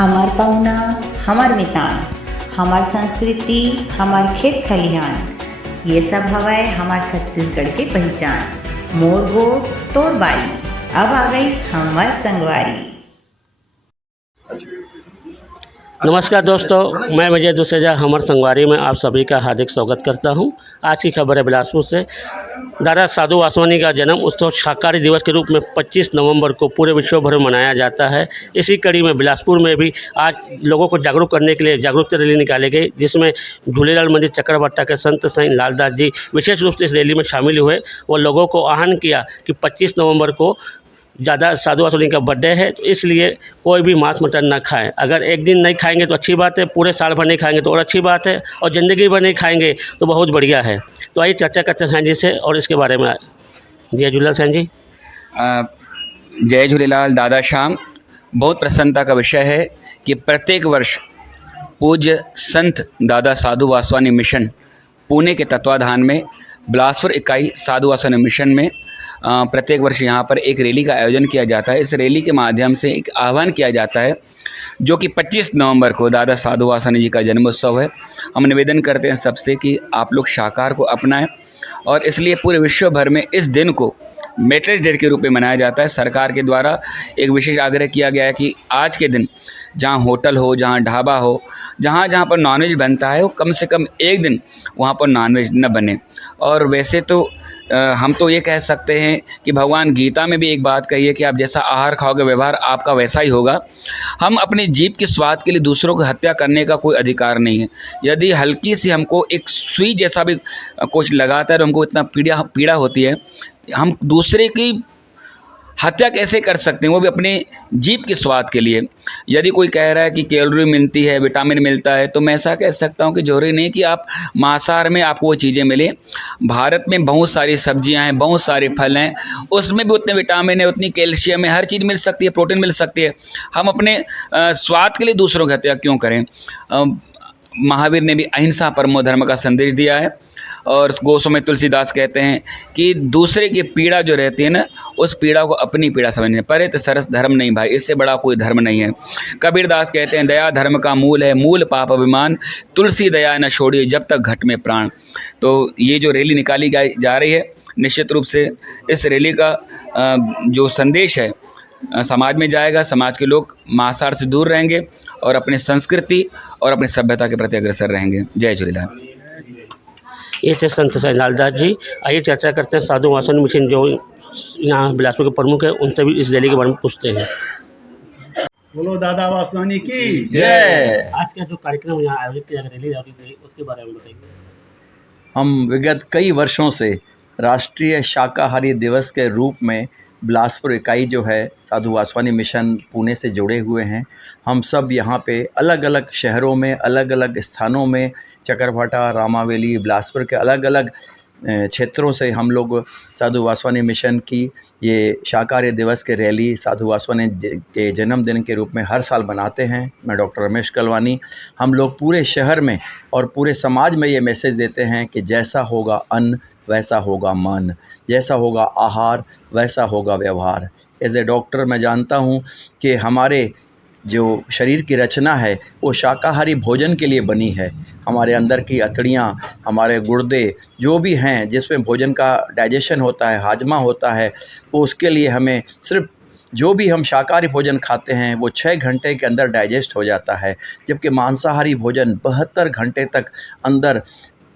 हमार पहुना, हमार मितान, हमार संस्कृति, हमार खेत खलिहान, ये सब हवाए हमार छत्तीसगढ़ के पहचान। मोर गोट तोर बारी, अब आ गई हमार संगवारी। नमस्कार दोस्तों, मैं विजय दुसेजा हमर संगवारी में आप सभी का हार्दिक स्वागत करता हूं। आज की खबर है बिलासपुर से। दादा साधु वासवानी का जन्म उत्सव शाकाहारी दिवस के रूप में 25 नवंबर को पूरे विश्व भर में मनाया जाता है। इसी कड़ी में बिलासपुर में भी आज लोगों को जागरूक करने के लिए जागरूकता रैली निकाली गई, जिसमें झूलेलाल मंदिर चकरभाटा के संत साईं लालदास जी विशेष रूप से इस रैली में शामिल हुए और लोगों को आह्वान किया कि 25 नवंबर को ज़्यादा साधु वासवानी का बर्थडे है, तो इसलिए कोई भी मांस मटन ना खाएं। अगर एक दिन नहीं खाएंगे तो अच्छी बात है, पूरे साल भर नहीं खाएंगे तो और अच्छी बात है, और ज़िंदगी भर नहीं खाएंगे तो बहुत बढ़िया है। तो आइए चर्चा करते हैं साईं जी से और इसके बारे में। जय झूलेलाल साईं जी। जय झूलेलाल दादा श्याम। बहुत प्रसन्नता का विषय है कि प्रत्येक वर्ष पूज्य संत दादा साधु वासवानी मिशन पुणे के तत्वाधान में बिलासपुर इकाई साधु वासवानी मिशन में प्रत्येक वर्ष यहाँ पर एक रैली का आयोजन किया जाता है। इस रैली के माध्यम से एक आह्वान किया जाता है, जो कि 25 नवंबर को दादा साधु वासवानी जी का जन्मोत्सव है। हम निवेदन करते हैं सबसे कि आप लोग शाकाहार को अपनाएं, और इसलिए पूरे विश्व भर में इस दिन को मेटर्स डे के रूप में मनाया जाता है। सरकार के द्वारा एक विशेष आग्रह किया गया है कि आज के दिन जहाँ होटल हो, जहाँ ढाबा हो, जहाँ जहाँ पर नॉनवेज बनता है, वो कम से कम एक दिन वहाँ पर नॉनवेज न बने। और वैसे तो हम तो ये कह सकते हैं कि भगवान गीता में भी एक बात कही है कि आप जैसा आहार खाओगे व्यवहार आपका वैसा ही होगा। हम अपने जीभ के स्वाद के लिए दूसरों की हत्या करने का कोई अधिकार नहीं है। यदि हल्की सी हमको एक सुई जैसा भी कुछ लगाता है तो हमको इतना पीड़ा होती है, हम दूसरे की हत्या कैसे कर सकते हैं, वो भी अपने जीभ के स्वाद के लिए। यदि कोई कह रहा है कि कैलोरी मिलती है, विटामिन मिलता है, तो मैं ऐसा कह सकता हूँ कि जरूरी नहीं कि आप मांसाहार में आपको वो चीज़ें मिले। भारत में बहुत सारी सब्जियां हैं, बहुत सारे फल हैं, उसमें भी उतने विटामिन है, उतनी कैल्शियम है, हर चीज़ मिल सकती है, प्रोटीन मिल सकती है। हम अपने स्वाद के लिए दूसरों की हत्या क्यों करें। महावीर ने भी अहिंसा परमो धर्म का संदेश दिया है, और गोस्वामी में तुलसीदास कहते हैं कि दूसरे की पीड़ा जो रहती है ना, उस पीड़ा को अपनी पीड़ा समझने। परे तो सरस धर्म नहीं भाई, इससे बड़ा कोई धर्म नहीं है। कबीरदास कहते हैं दया धर्म का मूल है, मूल पाप अभिमान, तुलसी दया न छोड़िए जब तक घट में प्राण। तो ये जो रैली निकाली जा रही है, निश्चित रूप से इस रैली का जो संदेश है समाज में जाएगा। समाज के लोग मांसाहार से दूर रहेंगे और अपनी संस्कृति और अपनी सभ्यता के प्रति अग्रसर रहेंगे। जय झूलेलाल। ये थे संत साईं लालदास जी। आइए चर्चा करते हैं साधु वासवानी मिशन जो यहाँ बिलासपुर के प्रमुख है, उनसे भी इस रैली के बारे में पूछते हैं। बोलो दादा वासवानी की जय। आज का जो कार्यक्रम यहाँ आयोजित किया गया, रैली आयोजित की, उसके बारे में बताइए। हम विगत कई वर्षों से राष्ट्रीय शाकाहारी दिवस के रूप में बिलासपुर इकाई जो है साधु वासवानी मिशन पुणे से जुड़े हुए हैं। हम सब यहाँ पे अलग अलग शहरों में, अलग अलग स्थानों में, चकरभाटा, रामावेली, बिलासपुर के अलग अलग क्षेत्रों से हम लोग साधु वासवानी मिशन की ये शाकाहारी दिवस के रैली साधु वासवानी के जन्मदिन के रूप में हर साल बनाते हैं। मैं डॉक्टर रमेश कलवानी। हम लोग पूरे शहर में और पूरे समाज में ये मैसेज देते हैं कि जैसा होगा अन्न वैसा होगा मन, जैसा होगा आहार वैसा होगा व्यवहार। एज ए डॉक्टर मैं जानता हूँ कि हमारे जो शरीर की रचना है वो शाकाहारी भोजन के लिए बनी है। हमारे अंदर की अतड़ियाँ, हमारे गुर्दे जो भी हैं जिसमें भोजन का डाइजेशन होता है, हाजमा होता है, वो उसके लिए हमें सिर्फ जो भी हम शाकाहारी भोजन खाते हैं वो 6 घंटे के अंदर डाइजेस्ट हो जाता है, जबकि मांसाहारी भोजन 72 घंटे तक अंदर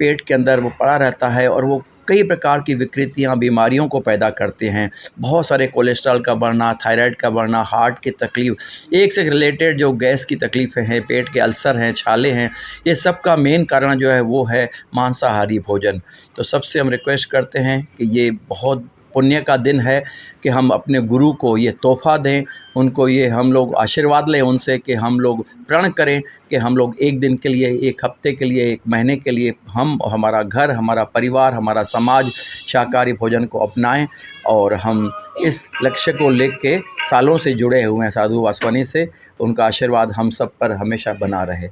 पेट के अंदर वो पड़ा रहता है और वो कई प्रकार की विकृतियां, बीमारियों को पैदा करते हैं। बहुत सारे कोलेस्ट्रॉल का बढ़ना, थायराइड का बढ़ना, हार्ट की तकलीफ़, एक से रिलेटेड जो गैस की तकलीफ़ें हैं, पेट के अल्सर हैं, छाले हैं, ये सब का मेन कारण जो है वो है मांसाहारी भोजन। तो सबसे हम रिक्वेस्ट करते हैं कि ये बहुत पुण्य का दिन है कि हम अपने गुरु को ये तोहफ़ा दें, उनको ये हम लोग आशीर्वाद लें उनसे कि हम लोग प्रण करें कि हम लोग एक दिन के लिए, एक हफ्ते के लिए, एक महीने के लिए हम, हमारा घर, हमारा परिवार, हमारा समाज शाकाहारी भोजन को अपनाएं। और हम इस लक्ष्य को लेके सालों से जुड़े हुए हैं साधु वासवानी से। उनका आशीर्वाद हम सब पर हमेशा बना रहे।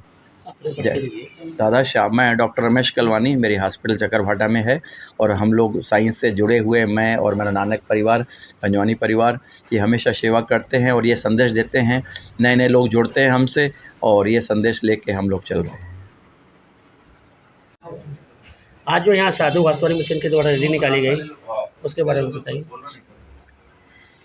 जय दादा श्याम। मैं डॉक्टर रमेश कलवानी, मेरी हॉस्पिटल चकरभाटा में है और हम लोग साइंस से जुड़े हुए, मैं और मेरा नानक परिवार, पंजवानी परिवार, ये हमेशा सेवा करते हैं और ये संदेश देते हैं। नए नए लोग जुड़ते हैं हमसे और ये संदेश लेके हम लोग चल रहे हैं। आज जो यहाँ साधु वासवानी मिशन के द्वारा रैली निकाली गई, उसके बारे में बताइए।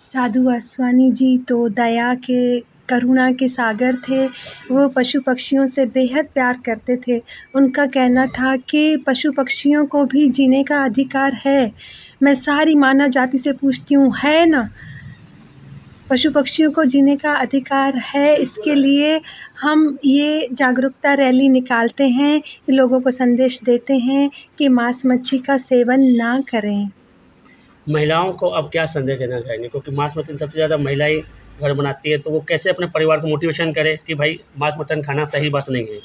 साधु वासवानी जी तो दया के, करुणा के सागर थे। वो पशु पक्षियों से बेहद प्यार करते थे। उनका कहना था कि पशु पक्षियों को भी जीने का अधिकार है। मैं सारी मानव जाति से पूछती हूँ, है ना? पशु पक्षियों को जीने का अधिकार है। इसके लिए हम ये जागरूकता रैली निकालते हैं, लोगों को संदेश देते हैं कि मांस मच्छी का सेवन ना करें। महिलाओं को अब क्या संदेश देना चाहेंगे, क्योंकि मांस मटन सबसे ज़्यादा महिलाएं घर बनाती है, तो वो कैसे अपने परिवार को मोटिवेशन करे कि भाई मांस मटन खाना सही बात नहीं है?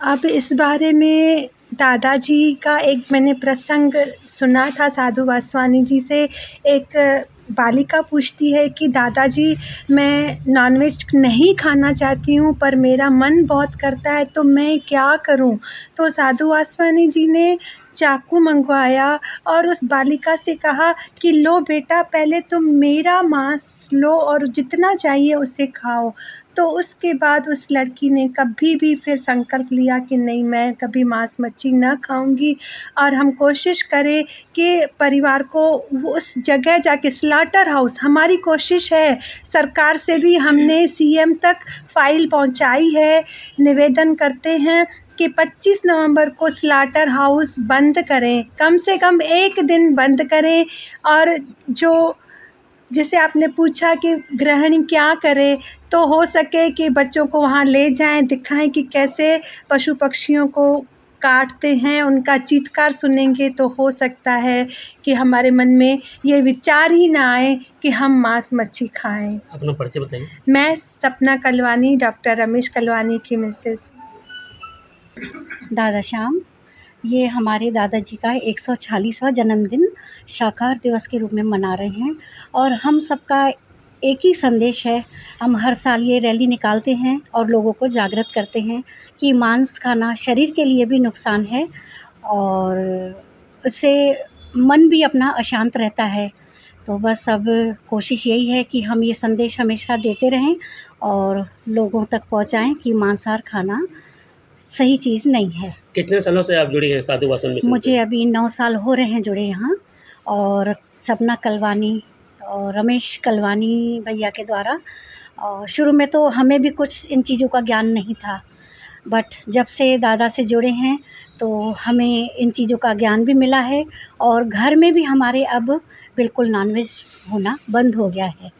अब इस बारे में दादाजी का एक मैंने प्रसंग सुना था साधु वासवानी जी से। एक बालिका पूछती है कि दादाजी, मैं नॉनवेज नहीं खाना चाहती हूँ पर मेरा मन बहुत करता है, तो मैं क्या करूँ? तो साधु वासवानी जी ने चाकू मंगवाया और उस बालिका से कहा कि लो बेटा, पहले तुम मेरा मांस लो और जितना चाहिए उसे खाओ। तो उसके बाद उस लड़की ने कभी भी फिर संकल्प लिया कि नहीं, मैं कभी मांस मच्छी न खाऊंगी। और हम कोशिश करें कि परिवार को उस जगह जाके, स्लॉटर हाउस, हमारी कोशिश है। सरकार से भी हमने सीएम तक फाइल पहुंचाई है। निवेदन करते हैं कि 25 नवंबर को स्लॉटर हाउस बंद करें, कम से कम एक दिन बंद करें। और जो जैसे आपने पूछा कि गृहिणी क्या करे, तो हो सके कि बच्चों को वहाँ ले जाएं, दिखाएं कि कैसे पशु पक्षियों को काटते हैं। उनका चीत्कार सुनेंगे तो हो सकता है कि हमारे मन में ये विचार ही ना आए कि हम मांस मच्छी खाएं। अपना परिचय बताइए। मैं सपना कलवानी, डॉक्टर रमेश कलवानी की मिसेस। दादा श्याम, ये हमारे दादाजी का 146वां जन्मदिन शाकाहार दिवस के रूप में मना रहे हैं और हम सबका एक ही संदेश है। हम हर साल ये रैली निकालते हैं और लोगों को जागृत करते हैं कि मांस खाना शरीर के लिए भी नुकसान है और उससे मन भी अपना अशांत रहता है। तो बस अब कोशिश यही है कि हम ये संदेश हमेशा देते रहें और लोगों तक पहुंचाएं कि मांसाहार खाना सही चीज़ नहीं है। कितने सालों से आप जुड़ी हैं साधु वासवानी मिशन से? मुझे अभी 9 साल हो रहे हैं जुड़े यहाँ। और सपना कलवानी और रमेश कलवानी भैया के द्वारा। और शुरू में तो हमें भी कुछ इन चीज़ों का ज्ञान नहीं था, बट जब से दादा से जुड़े हैं तो हमें इन चीज़ों का ज्ञान भी मिला है और घर में भी हमारे अब बिल्कुल नॉनवेज होना बंद हो गया है।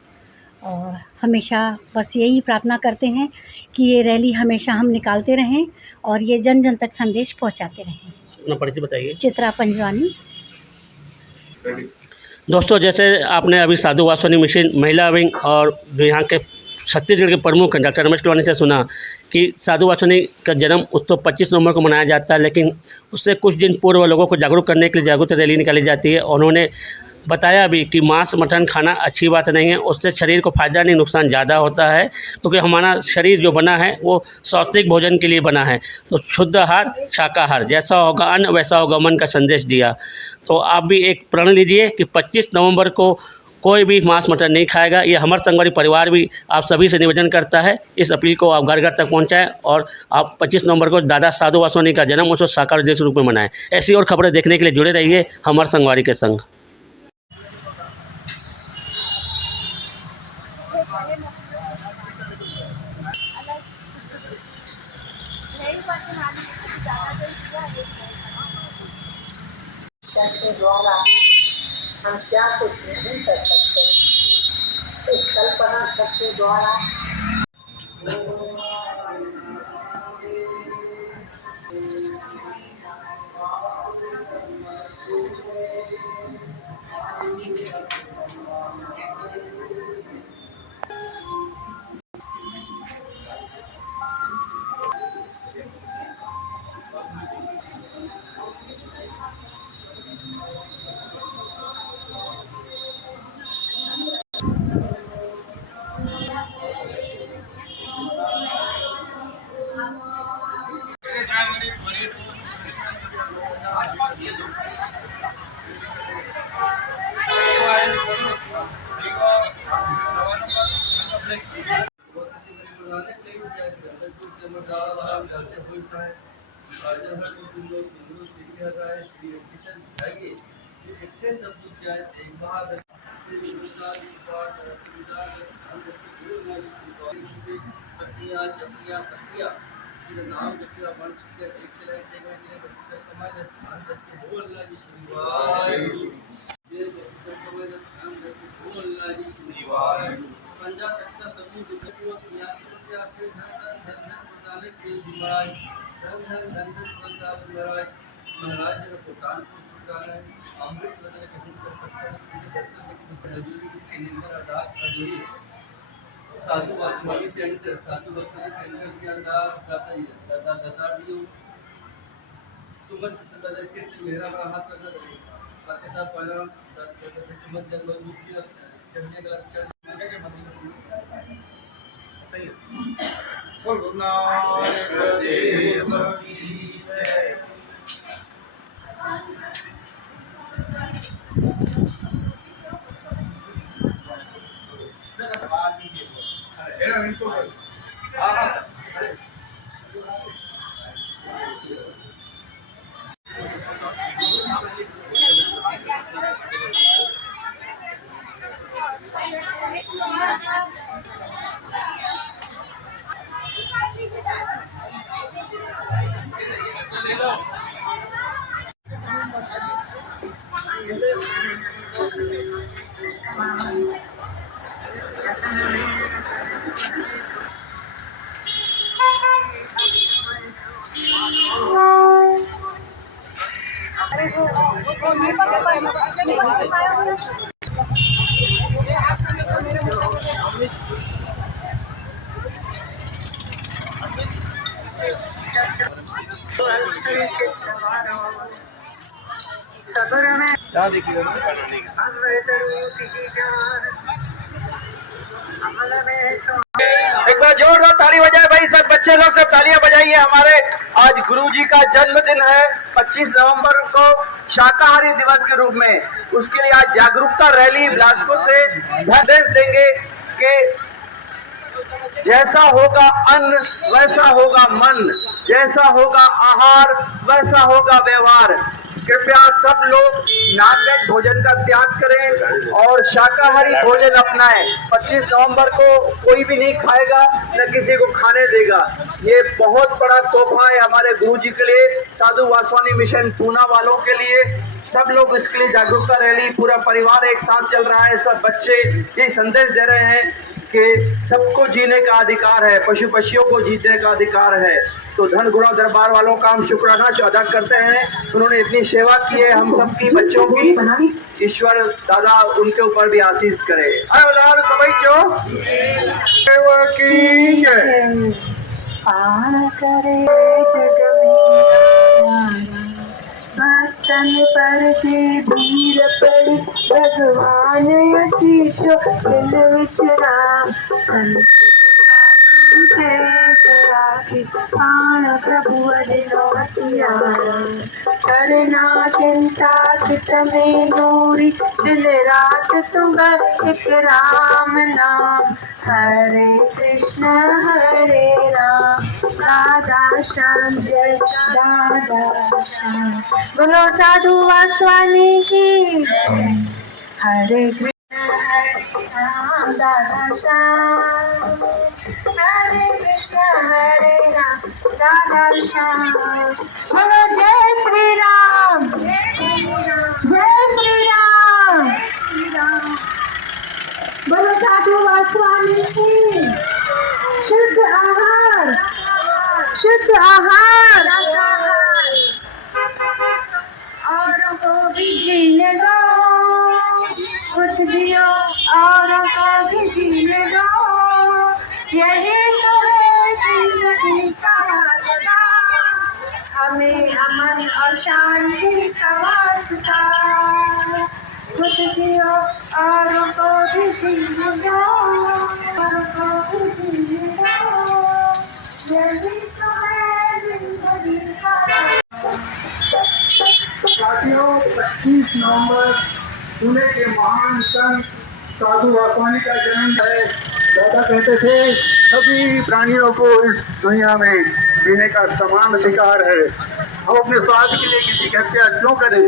और हमेशा बस यही प्रार्थना करते हैं कि ये रैली हमेशा हम निकालते रहें और ये जन जन तक संदेश पहुंचाते रहें। अपना परिचय बताइए। चित्रा पंजवानी। दोस्तों, जैसे आपने अभी साधु वासवानी मिशन महिला विंग और जो यहाँ के छत्तीसगढ़ के प्रमुख डॉक्टर रमेश कलवानी से सुना कि साधु वासवानी का जन्म उत्सव 25 नवंबर को मनाया जाता है, लेकिन उससे कुछ दिन पूर्व लोगों को जागरूक करने के लिए जागरूकता रैली निकाली जाती है। उन्होंने बताया भी कि मांस मटन खाना अच्छी बात नहीं है, उससे शरीर को फ़ायदा नहीं, नुकसान ज़्यादा होता है, क्योंकि हमारा शरीर जो बना है वो सात्विक भोजन के लिए बना है। तो शुद्ध आहार, शाकाहार, जैसा होगा अन्न वैसा होगा मन का संदेश दिया। तो आप भी एक प्रण लीजिए कि 25 नवंबर को कोई भी मांस मटन नहीं खाएगा। ये हमार संगवारी परिवार भी आप सभी से निवेदन करता है। इस अपील को आप घर घर तक पहुंचाएं और आप 25 नवंबर को दादा साधु वासवानी का जन्म उत्सव साकार दिवस के रूप में मनाएं। ऐसी और खबरें देखने के लिए जुड़े रहिए हमार संगवारी के संग। के द्वारा हम क्या कुछ नहीं कर सकते, इस कल्पना शक्ति द्वारा एक बार जोरदार ताली बजाए भाई, सब बच्चे लोग सब तालियां बजाइए। हमारे आज गुरुजी का जन्मदिन है 25 नवंबर को शाकाहारी दिवस के रूप में। उसके लिए आज जागरूकता रैली बिलासपुर से संदेश देंगे कि जैसा होगा अन्न वैसा होगा मन, जैसा होगा आहार वैसा होगा व्यवहार। कृपया सब लोग नॉनवेज भोजन का त्याग करें और शाकाहारी भोजन अपनाएं। 25 नवंबर को कोई भी नहीं खाएगा न किसी को खाने देगा। ये बहुत बड़ा तोहफा है हमारे गुरुजी के लिए, साधु वासवानी मिशन पूना वालों के लिए। सब लोग इसके लिए जागरूकता रैली, पूरा परिवार एक साथ चल रहा है। सब बच्चे ये संदेश दे रहे हैं कि सबको जीने का अधिकार है, पशु पक्षियों को जीने का अधिकार है। तो धन गुणा दरबार वालों का हम शुक्राना अदा करते हैं, उन्होंने इतनी सेवा की है हम सबकी बच्चों की। ईश्वर दादा उनके ऊपर भी आशीष करे। तन पर जे भीर पड़ी भगवान अचीतो दिल विश्राम प्राण प्रभु अदिनो बचियारा करना चिंता चित में नूरी दिन रात तुम एक राम नाम हरे कृष्ण राधा श्याम जय राधा श्याम। बोलो साधु वासवानी की हरे कृष्ण हरे राम राधा श्याम, हरे कृष्ण हरे राम राधा श्याम। बोलो जय श्री राम, जय श्री राम। बोलो साधु वासवानी की शुद्ध आहार, शुद्ध आहार औरों को भी जीने दो, कुछ जियो औरों को भी जीने दो। यही तो है जिंदगी का रास्ता, हमें अमन और शांति का वास्ता। कुछ जियो औरों को भी जीने दो, औरों को भी जीने दो। यही तो है जिंदगी का साथियों, 25 नवंबर पुणे के महान संत साधु वासवानी का जन्म है। दादा कहते थे सभी प्राणियों को इस दुनिया में जीने का समान अधिकार है। हम अपने स्वार्थ के लिए किसी की हत्या क्यों करें?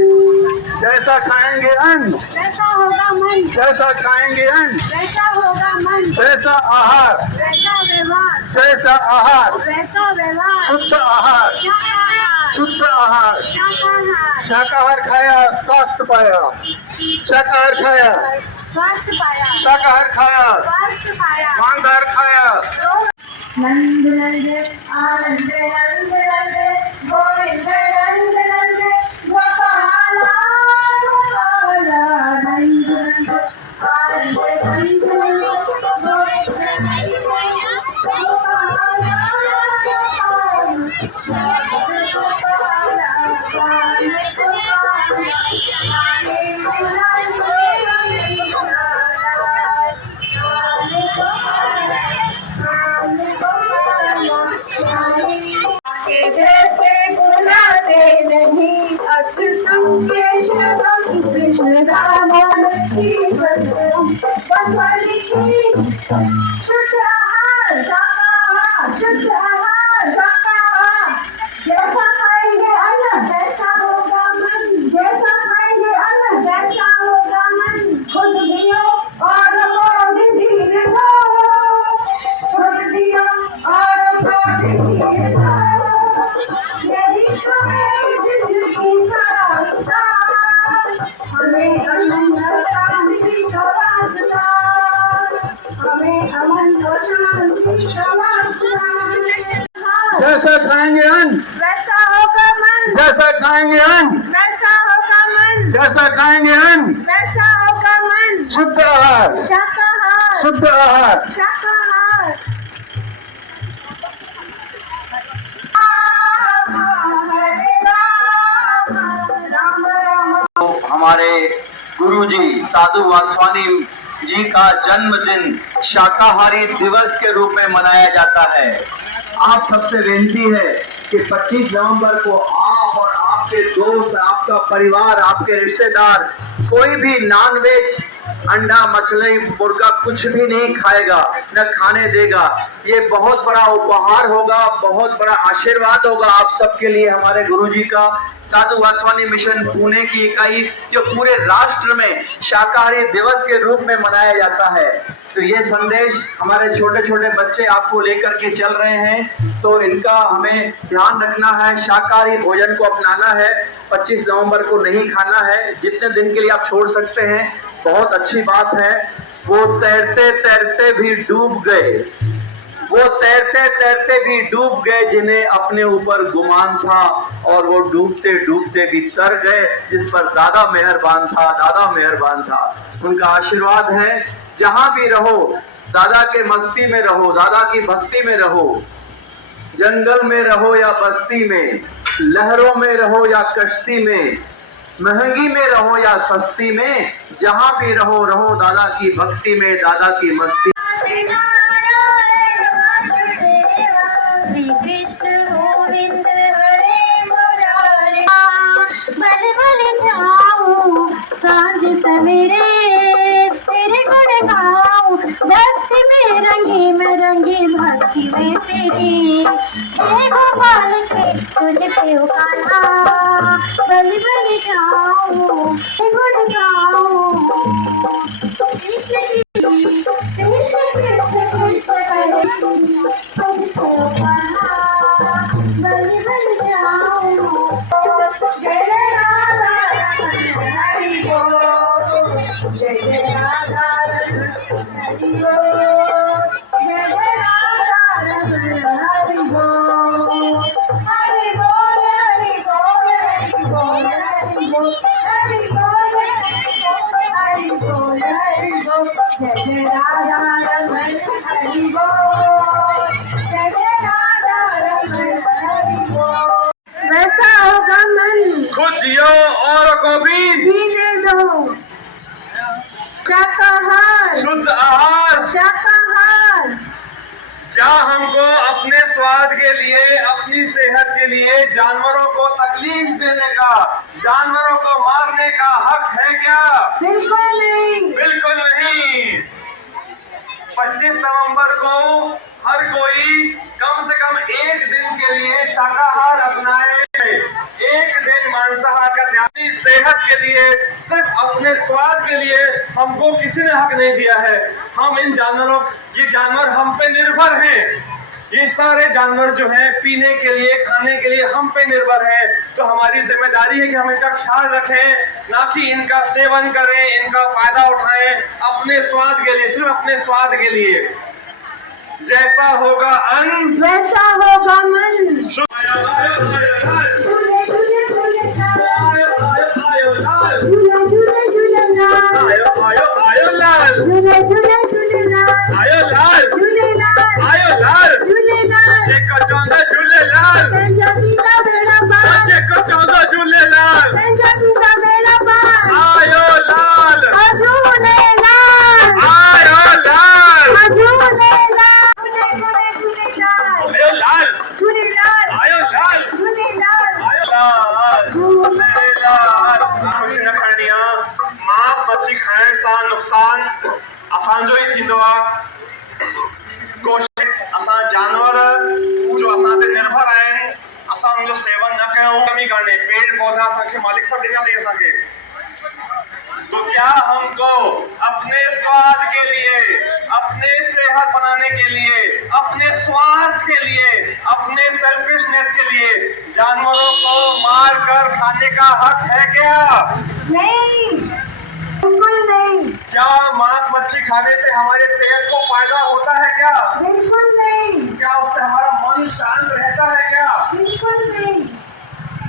जैसा खाएंगे अन्न वैसा होगा मन, जैसा खाएंगे अन्न वैसा होगा मन, वैसा आहार, वैसा व्यवहार, जैसा आहार, वैसा व्यवहार, शुद्ध आहार, शाकाहार, शुद्ध आहार। शाकाहार, शाकाहार खाया स्वास्थ्य पाया, शाकाहार खाया, स्वास्थ्य पाया, शाकाहार खाया, स्वास्थ्य पाया, मांसाहार खाया। नंद नंद आनंद नंद नंद गोविंद नंद नंद गोपाला गोपाला नंद नंद आनंद नंद नंद गोविंद नंद नंद गोपाला बुलाते नहीं अच्युतम केशवम कृष्ण राम शुद्ध आहार शाकाहार, शुद्ध आहार शाकाहार, जैसा खाएंगे अन्न वैसा होगा मन, जैसा खाएंगे अन्न वैसा होगा मन। खुद दियो और मोद दियो, खुद दियो और मोद दियो, यही हमें जिंदगी का रास्ता, हमें अमन शांति का वास्ता, हमें अमन और शांति का वास्ता। जैसा खाएंगे अन्न वैसा होगा मन, जैसा खाएंगे अन्न वैसा होगा मन, जैसा खाएंगे अन्न वैसा होगा मन। शुद्ध आहार, शाकाहार, शुद्ध आहार। शाकाहार। हमारे गुरुजी साधु वासवानी जी का जन्मदिन शाकाहारी दिवस के रूप में मनाया जाता है। आप सबसे विनती है कि 25 नवंबर को आप और आपके दोस्त, आपका परिवार, आपके रिश्तेदार कोई भी नॉनवेज, अंडा, मछली, मुर्गा कुछ भी नहीं खाएगा, न खाने देगा। ये बहुत बड़ा उपहार होगा, बहुत बड़ा आशीर्वाद होगा आप सबके लिए। हमारे गुरुजी का साधु वासवानी मिशन पुणे की इकाई जो पूरे राष्ट्र में शाकाहारी दिवस के रूप में मनाया जाता है। तो ये संदेश हमारे छोटे छोटे बच्चे आपको लेकर के चल रहे हैं, तो इनका हमें ध्यान रखना है। शाकाहारी भोजन को अपनाना है, 25 नवंबर को नहीं खाना है, जितने दिन के लिए आप छोड़ सकते हैं। बहुत अच्छी बात है। वो तैरते तैरते भी डूब गए, वो तैरते तैरते भी डूब गए जिन्हें अपने ऊपर गुमान था, और वो डूबते डूबते भी तर गए जिस पर दादा मेहरबान था, दादा मेहरबान था। उनका आशीर्वाद है। जहां भी रहो दादा के मस्ती में रहो, दादा की भक्ति में रहो। जंगल में रहो या बस्ती में, लहरों में रहो या कश्ती में, महंगी में रहो या सस्ती में, जहां भी रहो रहो दादा की भक्ति में, दादा की मस्ती। सांझ सवेरे तेरे गुण गाऊं, भक्ति में रंगी भक्ति में तेरी, हे गोपाल के तुझ पे कान्हा, बलि बलि जाऊं, हे गुण गाऊं। वैसा होगा मन, खुद जियो और को भी जीने दो। शाकाहार, शुद्ध आहार। शाकाहार। क्या हमको अपने स्वाद के लिए, अपनी सेहत के लिए जानवरों को तकलीफ देने का, जानवरों को मारने का हक है क्या? बिल्कुल नहीं, बिल्कुल नहीं। 25 नवंबर को हर कोई कम से कम एक दिन के लिए शाकाहार अपनाए, एक दिन मांसाहार का त्याग। सेहत के लिए, सिर्फ अपने स्वाद के लिए हमको किसी ने हक नहीं दिया है। हम इन जानवरों, ये जानवर हम पे निर्भर हैं। ये सारे जानवर जो हैं पीने के लिए, खाने के लिए हम पे निर्भर हैं। तो हमारी जिम्मेदारी है कि हम इनका ख्याल रखें, ना कि इनका सेवन करें, इनका फायदा उठाएं अपने स्वाद के लिए, सिर्फ अपने स्वाद के लिए। जैसा होगा अन्न वैसा होगा मन। मांस मच्छी खाइण सां नुक़सान असांजो ई थींदो आहे। कोशिशि असां जानवर जो असां ते निर्भर आहिनि, असां उनजो सेवन न कयूं। कमी करने पेड़ पौधा असांखे मालिक सभु ॾिना अथई असांखे। तो क्या हमको अपने स्वाद के लिए, अपने सेहत बनाने के लिए, अपने स्वार्थ के लिए, अपने सेल्फिशनेस के लिए जानवरों को मार कर खाने का हक है क्या? नहीं, बिल्कुल नहीं। क्या मांस मच्छी खाने से हमारे सेहत को फायदा होता है क्या? बिल्कुल नहीं। क्या उससे हमारा मन शांत रहता है क्या? बिल्कुल नहीं।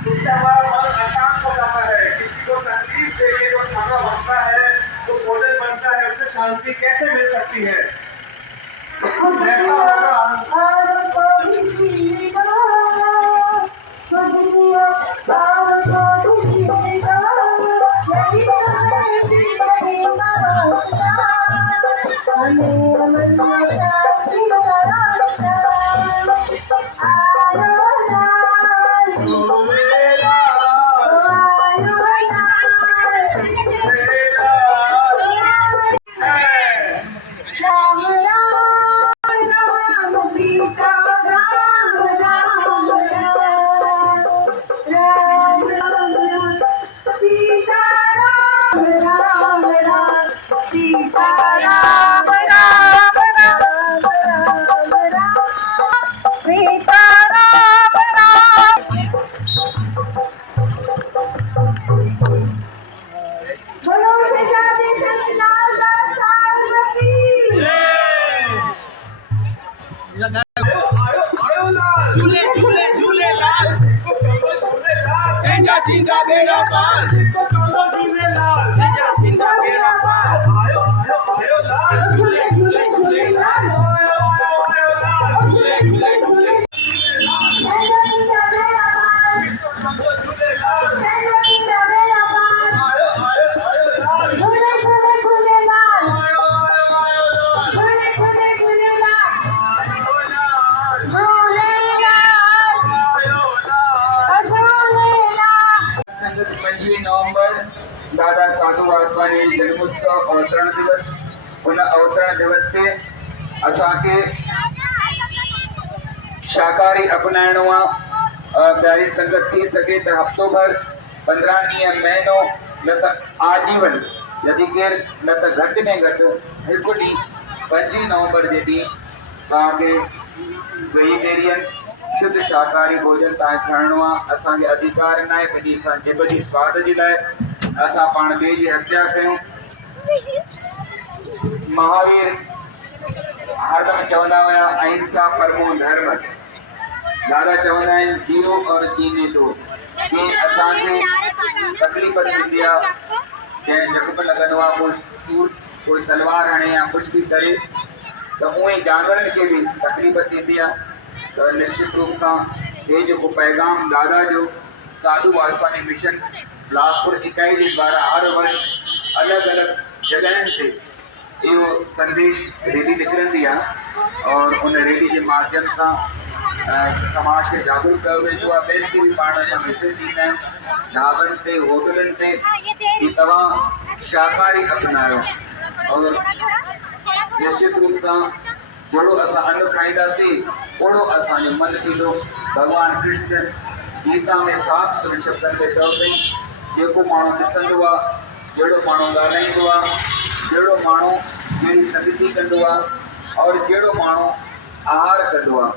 उससे हमारा मन अशांत हो जाता है। किसी को तकलीफ देके जो खाना बनता है, जो भोजन बनता है, उससे शांति कैसे मिल सकती है? जैसा होगा दादा साधु वासवानी जन्मोत्सव अवतरण दिवस। उन अवतरण दिवस ते असांखे शाकाहारी अपनाइणो आहे। प्यारी संगत थी सके तो हफ्तो भर 15 ॾींहं महीनो न त आजीवन यदि केर न त घटि में घटि हिकु ॾींहुं 25 नवंबर जे ॾींहुं तव्हांखे वेजिटेरियन शुद्ध शाकाहारी भोजन तव्हांखे खणणो आहे। असांखे अधिकार न आहे पंहिंजी जिभ जी स्वाद जे लाइ असां पाण ॿिए जी हत्या कयूं। महावीर हरदम चवंदा हुया अहिंसा परमो धर्म। दादा चवंदा आहिनि जियो और जीने दो। कि असांखे तकलीफ़ थींदी आहे, कंहिं जख़्म लॻंदो आहे, कोई तलवार हणे या कुझु बि करे, त उअं ई जानवरनि खे बि तकलीफ़ थींदी आहे। तो निश्चित रूप सां ये जो पैगाम दादा जो साधु वासवानी मिशन बिलासपुर इकाई के द्वारा हर वर्ष अलग अलग जगह से यो संदेश रैली निकलती है और उन रैली के माध्यम से समाज के जागरूक कयो वेंदो आहे। ॿियनि खे बि पाण असां मैसेज ॾींदा आहियूं ढाबनि ते होटलनि ते कि तव्हां शाकाहारी अपनायो और निश्चित रूप सां जहिड़ो असां अन्न खाईंदासीं ओड़ो असांजो मन थींदो। भॻवान कृष्ण गीता में साफ़ सुथरे शब्दनि में चयो अथई, जेको माण्हू ॾिसंदो आहे, जहिड़ो माण्हू ॻाल्हाईंदो आहे, जहिड़ो माण्हू जहिड़ी संगति कंदो आहे और जहिड़ो माण्हू आहार कंदो आहे,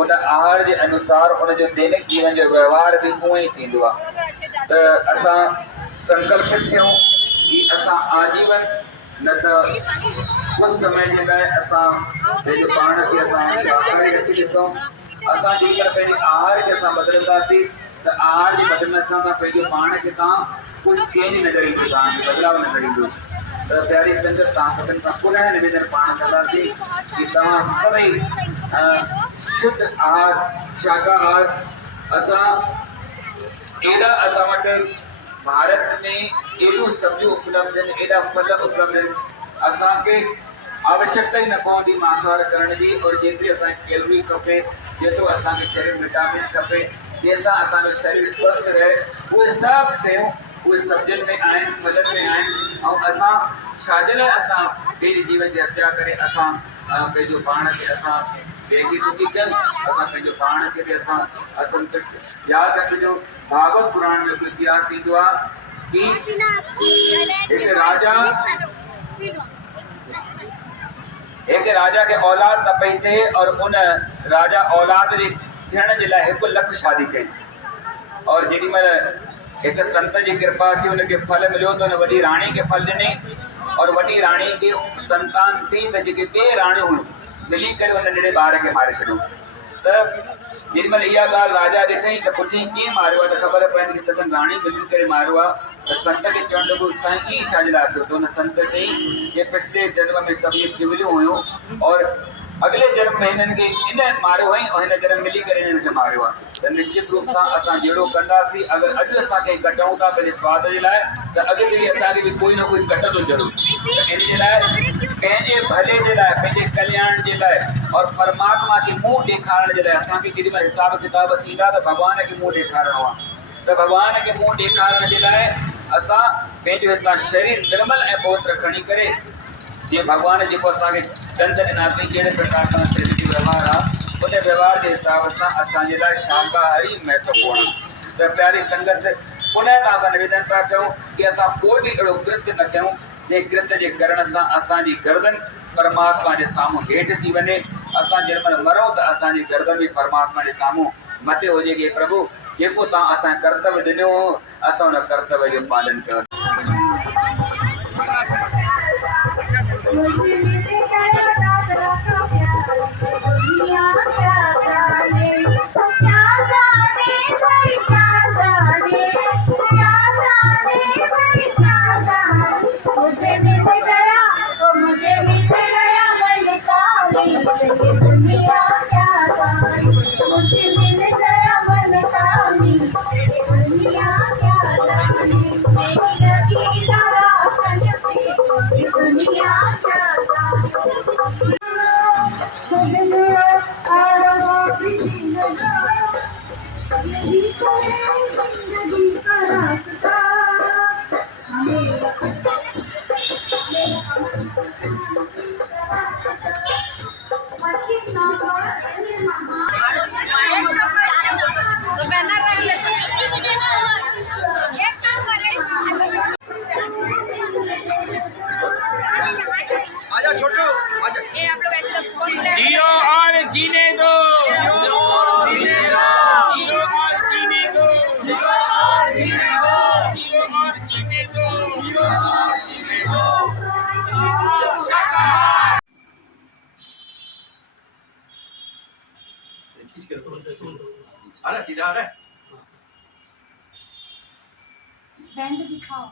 उन आहार जे अनुसार उनजो दैनिक जीवन जो व्यवहार बि उअं ई थींदो आहे। त असां संकल्पित थियूं कि असां आजीवन न त कुछ समय जे लाइ असां पंहिंजे पाण खे असां शाकाहारी रखी ॾिसूं। असां जेकर पंहिंजे आहार खे असां बदिलंदासीं त आहार जे बदिलण सां पंहिंजे पाण खे तव्हां कुझु चेंज नज़र ईंदो, तव्हांखे बदिलाव नज़र ईंदो। त प्यारी संगत, तव्हां सभिनि सां पुनः निवेदन पाण कंदासीं कि तव्हां सभई शुद्ध आहार, शाकाहार, असां एॾा असां वटि भारत में एॾियूं सब्जियूं उपलब्ध आहिनि, एॾा फल उपलब्ध आहिनि, असांखे आवश्यकता ई न पवंदी मांसाहार करण जी। और जेतिरी असांखे कैलोरी खपे, जेतिरो असांखे शरीर विटामिन खपे, जंहिंसां असांजो शरीर स्वस्थ रहे, उहे सभु शयूं उहे सब्जियुनि में आहिनि, फलनि में आहिनि। ऐं असां छाजे लाइ असां पंहिंजे जीवन जी हत्या करे असां पंहिंजो पाण खे असां ॿिए दुखी कनि, असां पंहिंजो पाण खे बि असां असंतुष्ट। यादि रखिजो, भागवत पुराण में हिकु इतिहास थींदो आहे कि हिकु राजा खे औलाद न पई थिए और उन राजा औलाद जे थियण जे लाइ 1 लख शादी कई। और जेॾी महिल हिकु संत जी कृपा थी, उनखे फल मिलियो त उन वॾी राणी खे फल ॾिनई और वॾी राणी खे संतान थी त जेके ॿिए राणियूं हुयूं मिली करे उन नंढड़े ॿार खे मारे छॾियो। त जेॾी महिल इहा ॻाल्हि राजा ॾिठई त पुछी कीअं मारियो आहे, त ख़बर पवंदी सभिनि राणी मिली करे मारियो आहे। त संत खे चवणु लॻो, साईं ई छाजे लाइ थियो? त हुन संत चई कि पिछले जन्म में सभिनी टिवलियूं हुयूं और अॻिले जन्म में हिननि खे इन मारियो हुअईं और हिन जन्म मिली करे हिननि खे मारियो आहे। त निश्चित रूप सां असां जहिड़ो कंदासीं, अगरि अॼु असांखे कटूं था पंहिंजे स्वाद जे लाइ, त अॻिते बि असांखे बि कोई न कोई कटंदो ज़रूरु। त इन जे लाइ पंहिंजे भले जे लाइ, पंहिंजे कल्याण जे लाइ और परमात्मा खे मुंहुं ॾेखारण जे लाइ असांखे केॾी महिल हिसाब किताब थींदा त भॻवान खे मुंहुं ॾेखारिणो आहे। त भॻवान खे मुंहुं ॾेखारण जे लाइ असां पंहिंजो हितां शरीर निर्मल ऐं पवित्र खणी करे, जीअं भॻवान जेको असांखे ॾंद ॾिना अथई, कहिड़े प्रकार सां शरीर जो व्यवहार आहे, उन व्यवहार जे हिसाब सां असांजे लाइ शाकाहारी महत्वपूर्ण आहे। त प्यारी संगत, पुनः तव्हां सां निवेदन था कयूं कि असां कोई बि अहिड़ो कृत्य न कयूं जंहिं कृत्य जे करण सां असांजी गर्दन परमात्मा जे साम्हूं हेठि थी वञे। असां जेॾीमहिल मरूं त असांजी गर्दन बि परमात्मा जे साम्हूं मथे हुजे कि प्रभु जेको तव्हां असांखे कर्तव्य ॾिनो हो, असां हुन कर्तव्य जो पालन कयो। जियो और जीने दो, जियो और जीने दो, जियो और जीने दो, जियो और जीने दो, जियो और जीने दो, जियो और जीने दो। शाकाहार खींच के रखो, आ रहा सीधा आ रहा है। बैंड दिखाओ।